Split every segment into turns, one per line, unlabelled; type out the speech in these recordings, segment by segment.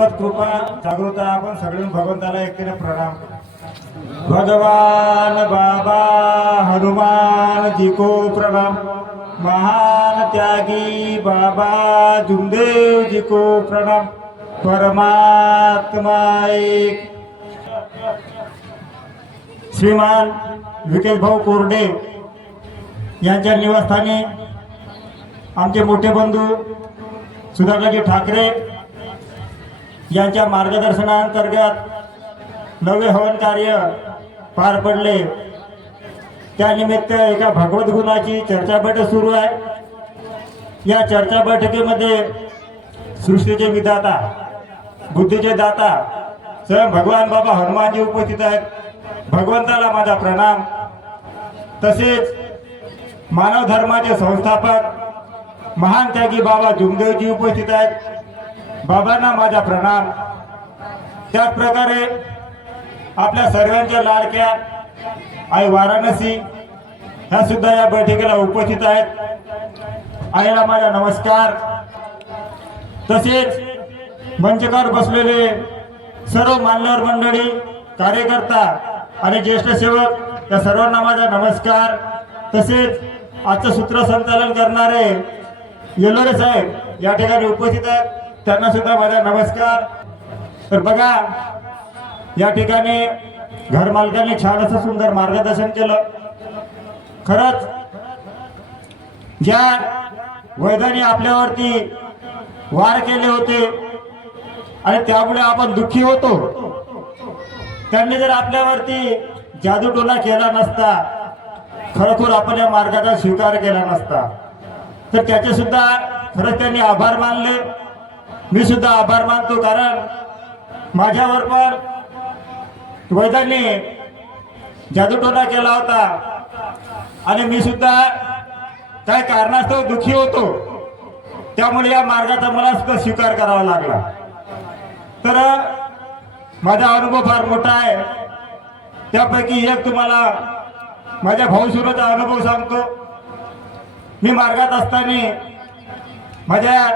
भगवत कृपा जागृता आपण सगळे भगवंताला एकटीने प्रणाम भगवान बाबा हनुमान जी को प्रणाम. महान त्यागी बाबा जुमदेव जी को प्रणाम. परमात्मा एक. श्रीमान विकेश भाऊ कोरडे यांच्या निवासस्थानी आमचे मोठे बंधू सुधाकरजी ठाकरे यांच्या मार्गदर्शनांतर्गत नवे हवन कार्य पार पडले. त्यानिमित्त एका भगवत गुणाची चर्चा बैठक सुरू आहे. या चर्चा बैठकीमध्ये सृष्टीचे विधाता बुद्धीचे दाता स्वयं भगवान बाबा हनुमानजी उपस्थित आहेत. भगवंताला माझा प्रणाम. तसेच मानव धर्माचे संस्थापक महान त्यागी बाबा जुमदेवजी उपस्थित आहेत. बाबांना माझा प्रणाम. त्याच प्रकारे आपल्या सर्वांच्या लाडक्या आई वाराणसी ह्या सुद्धा या बैठकीला उपस्थित आहेत. आईला माझा नमस्कार. तसेच मंचकार बसलेले सर्व मान्यवर मंडळी कार्यकर्ता आणि ज्येष्ठ सेवक या सर्वांना माझा नमस्कार. तसेच आजचं सूत्रसंचालन करणारे येलोरे साहेब या ठिकाणी उपस्थित आहेत. त्यांना सुद्धा माझा नमस्कार. तर बघा या ठिकाणी घर मालकांनी छान असं सुंदर मार्गदर्शन केलं. खरंच ज्या वैद्याने आपल्यावरती वार केले होते आणि त्यामुळे आपण दुःखी होतो त्यांनी जर आपल्यावरती जादूटोला केला नसता खरोखर आपण या मार्गाचा स्वीकार केला नसता तर त्याचे सुद्धा खरंच त्यांनी आभार मानले. मी सुद्धा आभार मानतो कारण माझ्यावर पण वैद्यांनी जादूटोना केला होता. आणि मी सुद्धा काय कारणास्तव दुःखी होतो त्यामुळे या मार्गाचा मला सुद्धा स्वीकार करावा लागला. तर माझा अनुभव फार मोठा आहे. त्यापैकी एक तुम्हाला माझ्या भाऊसुराचा अनुभव सांगतो. मी मार्गात असताना माझ्या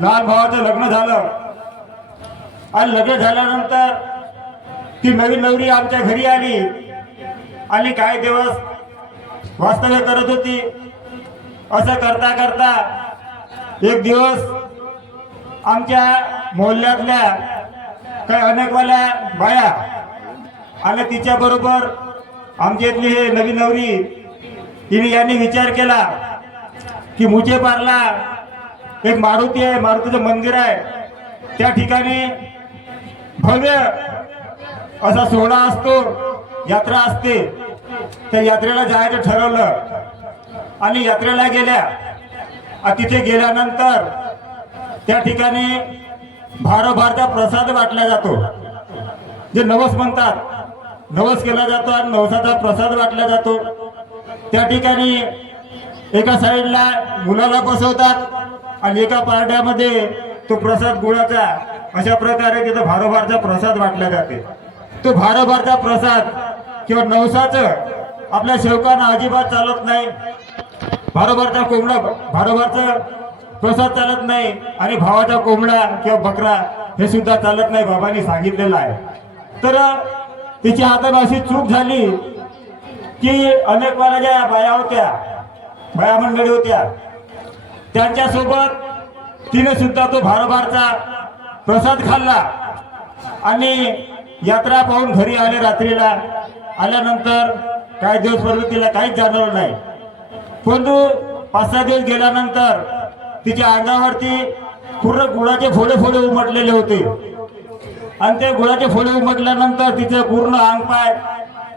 लहान भावाचं लग्न झालं. आणि लग्न झाल्यानंतर ती नवीन नवरी आमच्या घरी आली. आणि काही दिवस वास्तव्य करत होती. असं करता करता एक दिवस आमच्या मोहल्ल्यातल्या काही अनेकवाल्या बाया आणि तिच्याबरोबर आमच्या इथली हे नवीन नवरी तिने यांनी विचार केला की मुझे पारला. एक मारुती आहे मारुतीचं मंदिर आहे. त्या ठिकाणी भव्य असा सोहळा असतो यात्रा असते. त्या यात्रेला जायचं ठरवलं. आणि यात्रेला गेल्या. तिथे गेल्यानंतर त्या ठिकाणी भारोभारचा प्रसाद वाटला जातो. जे नवस म्हणतात नवस केला जातो आणि नवसाचा प्रसाद वाटला जातो. त्या ठिकाणी एका साईडला मुलाला बसवतात. आणि एका पारड्यामध्ये तो प्रसाद गुळाचा अशा प्रकारे तिथं भारोभारचा प्रसाद वाटला जाते. तो भारोभारचा प्रसाद किंवा नवसाचं आपल्या शेवकांना अजिबात चालत नाही. भारोभारचा कोंबडा भारोभारचा प्रसाद चालत नाही आणि भावाचा कोंबडा किंवा बकरा हे सुद्धा चालत नाही बाबांनी सांगितलेलं आहे. तर तिची हातात अशी चूक झाली की अनेक मला ज्या बाया होत्या बाया मंडळी होत्या त्यांच्यासोबत तिने सुद्धा तो भारोभारचा प्रसाद खाल्ला. आणि यात्रा पाहून घरी आले रात्रीला. आल्यानंतर काही दिवसपर्यंत तिला काहीच जाणवलं नाही. परंतु पाच सहा दिवस गेल्यानंतर तिच्या अंगावरती पूर्ण गुळाचे फोडे फोडे उमटलेले होते. आणि ते गुळाचे फोडे उमटल्यानंतर तिचं पूर्ण अंग पाय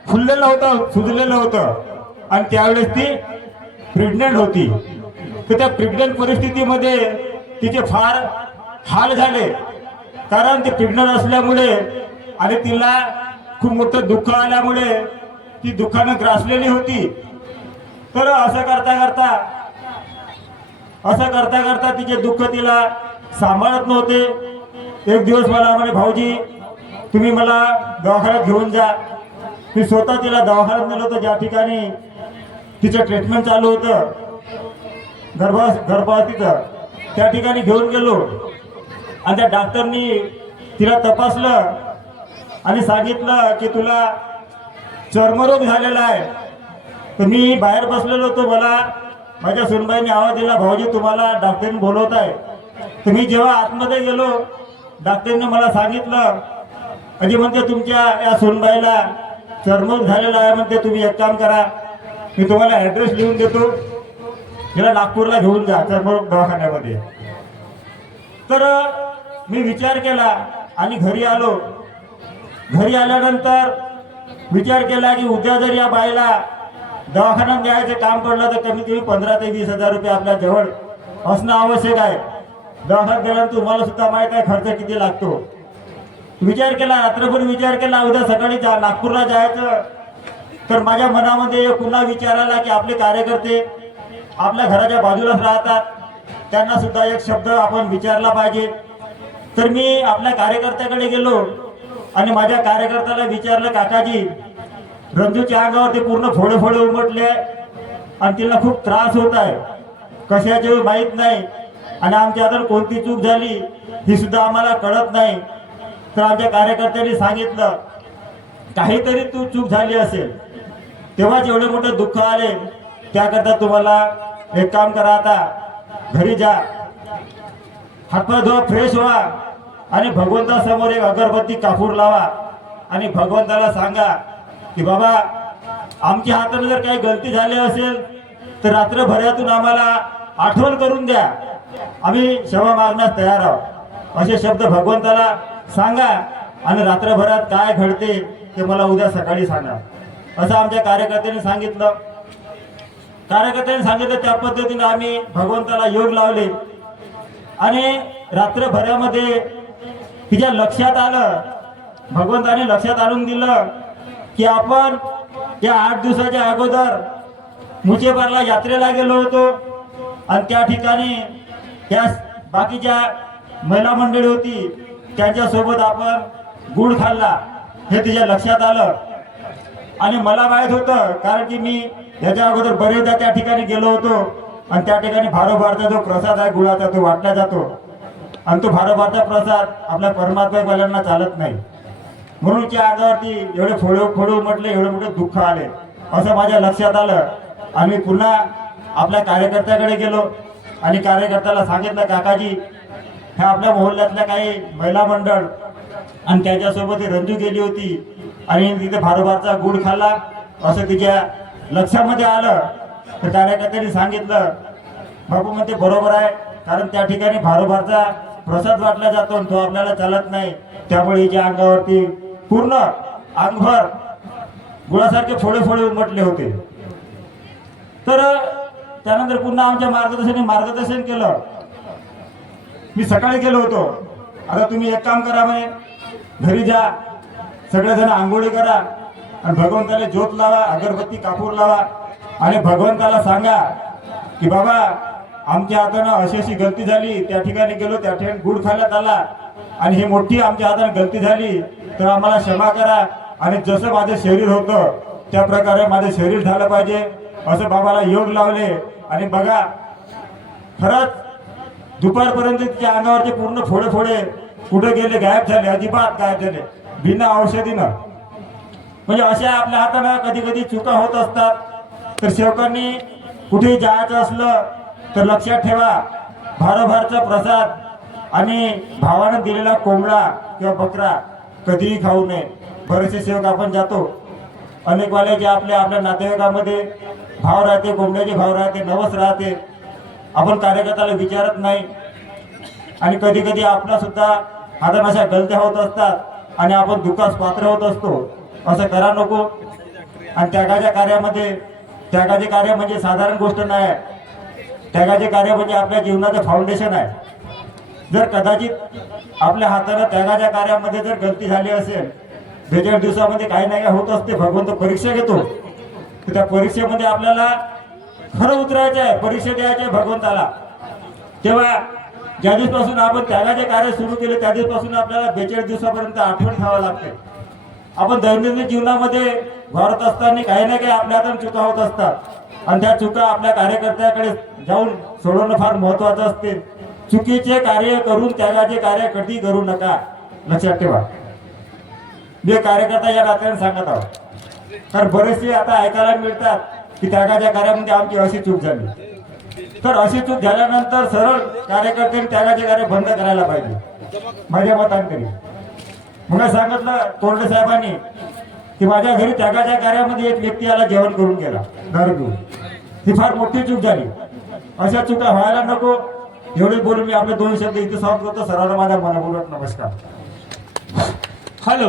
फुललेलं होतं सुजलेलं होतं. आणि त्यावेळेस ती प्रेग्नेंट होती. तर त्या प्रेग्नेंट परिस्थितीमध्ये तिचे फार हाल झाले. कारण ती प्रेग्नंट असल्यामुळे आणि तिला खूप मोठं दुःख आल्यामुळे ती दुःखानं ग्रासलेली होती. तर असं करता करता असं करता करता तिचे दुःख तिला सांभाळत नव्हते. एक दिवस मला म्हणे भाऊजी तुम्ही मला दवाखान्यात घेऊन जा. मी स्वतः तिला दवाखान्यात नेलं होतं. ज्या ठिकाणी तिचं ट्रीटमेंट चालू होतं गर्भा गर्भवतीचं त्या ठिकाणी घेऊन गेलो. आणि त्या डॉक्टरनी तिला तपासलं आणि सांगितलं की तुला चर्मरोग झालेला आहे. तर मी बाहेर बसलेलो होतो. मला माझ्या सुनबाईने आवाज दिला भाऊजी तुम्हाला डॉक्टरने बोलवत आहे. तर मी जेव्हा आतमध्ये गेलो डॉक्टरने मला सांगितलं म्हणजे म्हणते तुमच्या या सुनबाईला चर्मरोग झालेला आहे. म्हणते तुम्ही एक काम करा. मी तुम्हाला ॲड्रेस लिहून देतो. तिला नागपूरला घेऊन जा चर्मरोग दवाखान्यामध्ये. तर मी विचार केला आणि घरी आलो. घरी आल्यानंतर विचार केला की उद्या जर या बाईला दवाखान्यात न्यायचं काम पडलं तर कमीत कमी पंधरा ते वीस हजार रुपये आपल्या जवळ असणं आवश्यक आहे. दवाखान्यात गेल्यानंतर तुम्हाला सुद्धा माहीत आहे खर्च किती लागतो. विचार केला रात्रभर विचार केला उद्या सकाळी जा नागपूरला जायचं. तर माझ्या मनामध्ये पुन्हा विचार आला की आपले कार्यकर्ते आपल्या घराच्या बाजूलाच राहतात. त्यांना सुद्धा एक शब्द आपण विचारला पाहिजे. तर मी आपल्या कार्यकर्त्याकडे गेलो आणि माझ्या कार्यकर्त्याला विचारलं काकाजी रंजूच्या अंगावर ते पूर्ण फोडे फोडे उमटले आणि तिला खूप त्रास होत आहे. कशाचे माहीत नाही आणि आमच्या तर कोणती चूक झाली ही सुद्धा आम्हाला कळत नाही. तर आमच्या कार्यकर्त्यांनी सांगितलं काहीतरी तू चूक झाली असेल. तेव्हाच एवढे मोठे दुःख आले. त्याकरता तुम्हाला एक काम करा आता. घरी जा. हातपाय धुवा फ्रेश व्हा. आणि भगवंतासमोर एक अगरबत्ती कापूर लावा. आणि भगवंताला सांगा की बाबा आमच्या हाताने जर काही गलती झाली असेल तर रात्रभरातून आम्हाला आठवण करून द्या. आम्ही क्षमा मागण्यास तयार आहोत. असे शब्द भगवंताला सांगा आणि रात्रभरात काय घडते ते मला उद्या सकाळी सांगा. असं आमच्या कार्यकर्त्यांनी सांगितलं. कार्यकर्त्यांनी सांगितलं त्या पद्धतीने आम्ही भगवंताला योग लावले. आणि रात्रभरामध्ये तिच्या लक्षात आलं भगवंताने लक्षात आणून दिलं की आपण या आठ दिवसाच्या अगोदर मुचेपारला यात्रेला गेलो होतो. आणि त्या ठिकाणी त्या बाकीच्या महिला मंडळी होती त्यांच्यासोबत आपण गुळ खाल्ला. हे तिच्या लक्षात आलं. आणि मला माहीत होतं कारण की मी याच्या अगोदर बरेचदा त्या ठिकाणी गेलो होतो. आणि त्या ठिकाणी भारोभारचा जो प्रसाद आहे गुळाचा तो वाटला जातो. आणि तो भारोभारचा प्रसाद आपल्या परमात्मा चालत नाही. म्हणून त्या अंगावरती एवढे फोडे फोडू म्हटले एवढे मोठे दुःख आले. असं माझ्या लक्षात आलं. आणि पुन्हा आपल्या कार्यकर्त्याकडे गेलो. आणि कार्यकर्त्याला सांगितलं काकाजी ह्या आपल्या मोहल्ल्यातल्या काही महिला मंडळ आणि त्याच्यासोबत रंजू गेली होती. आणि तिथे भारोभारचा गुड खाल्ला. असं तिच्या लक्षामध्ये आलं तर कार्यकर्त्यांनी सांगितलं बाबू म्हणते बरोबर आहे कारण त्या ठिकाणी भारोभारचा प्रसाद वाटला जातो आणि तो आपल्याला चालत नाही. त्यामुळे हिच्या अंगावरती पूर्ण अंगभर गुळासारखे फोडे फोडे उमटले होते. तर त्यानंतर पुन्हा आमच्या मार्गदर्शनाने मार्गदर्शन केलं. मी सकाळी गेलो होतो. आता तुम्ही एक काम करा म्हणे घरी जा सगळेजण आंघोळी करा आणि भगवंताला ज्योत लावा अगरबत्ती कापूर लावा. आणि भगवंताला सांगा की बाबा आमच्या हातानं अशी अशी गलती झाली. त्या ठिकाणी गेलो त्या ठिकाणी गुड खाण्यात आला. आणि ही मोठी आमच्या हाताने गलती झाली. तर आम्हाला क्षमा करा. आणि जसं माझं शरीर होतं त्या प्रकारे माझं शरीर झालं पाहिजे. असं बाबाला योग लावले. आणि बघा खरंच दुपारपर्यंत तिच्या अंगावरचे पूर्ण फोडे फोडे कुठे गेले गायब झाले अजिबात गायब झाले. बिना औषधीनं. म्हणजे अशा आपल्या हातानं कधी कधी चुका होत असतात. तर सेवकांनी कुठे जायचं असलं तर लक्षात ठेवा भारोभारचा प्रसाद आणि भावानं दिलेला कोंबडा किंवा बकरा कधीही खाऊ नये. बरेचसे सेवक आपण जातो. अनेक वाले जे आपले आपल्या नातेवाईकामध्ये भाव राहते कोंबड्याचे भाव राहते नवस राहते. आपण कार्यकर्त्याला विचारत नाही. आणि कधी कधी आपला सुद्धा हातात अशा गलत्या होत असतात आणि आपण दुःखास पात्र होत असतो. असं करा नको. आणि त्यागाच्या कार्यामध्ये त्यागाचे कार्य म्हणजे साधारण गोष्ट नाही आहे. त्यागाचे कार्य म्हणजे आपल्या जीवनाचं फाउंडेशन आहे. जर कदाचित आपल्या हाताला त्यागाच्या कार्यामध्ये जर गलती झाली असेल बेचाळीस दिवसामध्ये काही नाही काही होत असते भगवंत परीक्षा घेतो. तर त्या परीक्षेमध्ये आपल्याला खरं उतरायचं आहे परीक्षा द्यायची आहे भगवंताला. तेव्हा ज्या दिवसापासून आपण त्यागाचे कार्य सुरू केले त्या दिवसापासून आपल्याला बेचाळीस दिवसापर्यंत आठवण ठेवावं लागते. आपण दैनंदिन जीवनामध्ये भरत असताना काही ना काही आपल्या हातून चुका होत असतात. आणि त्या चुका आपल्या कार्यकर्त्याकडे जाऊन सोडवणं फार महत्वाचं असते चुकीचे कार्य करून त्यागाचे कार्य कधी करू नका. लक्षात ठेवा. मी कार्यकर्ता या नात्याने सांगत आहोत. कारण बरेचसे आता ऐकायला मिळतात की त्यागाच्या कार्यामध्ये आमची अशी चूक झाली. तर अशी चूक झाल्यानंतर सरळ कार्यकर्त्यांनी त्यागाचे कार्य बंद करायला पाहिजे. माझ्या मतांतरी मला सांगितलं तोरडे साहेबांनी की माझ्या घरी त्यागाच्या कार्यामध्ये एक व्यक्ती आला जेवण करून गेला. घर घेऊन. ही फार मोठी चूक झाली. अशा चुका व्हायला नको. एवढे बोलून मी आपले दोन शब्द इथे समाप्त करतो. सर्वांना माझ्या मनापूर्वक नमस्कार.
हॅलो.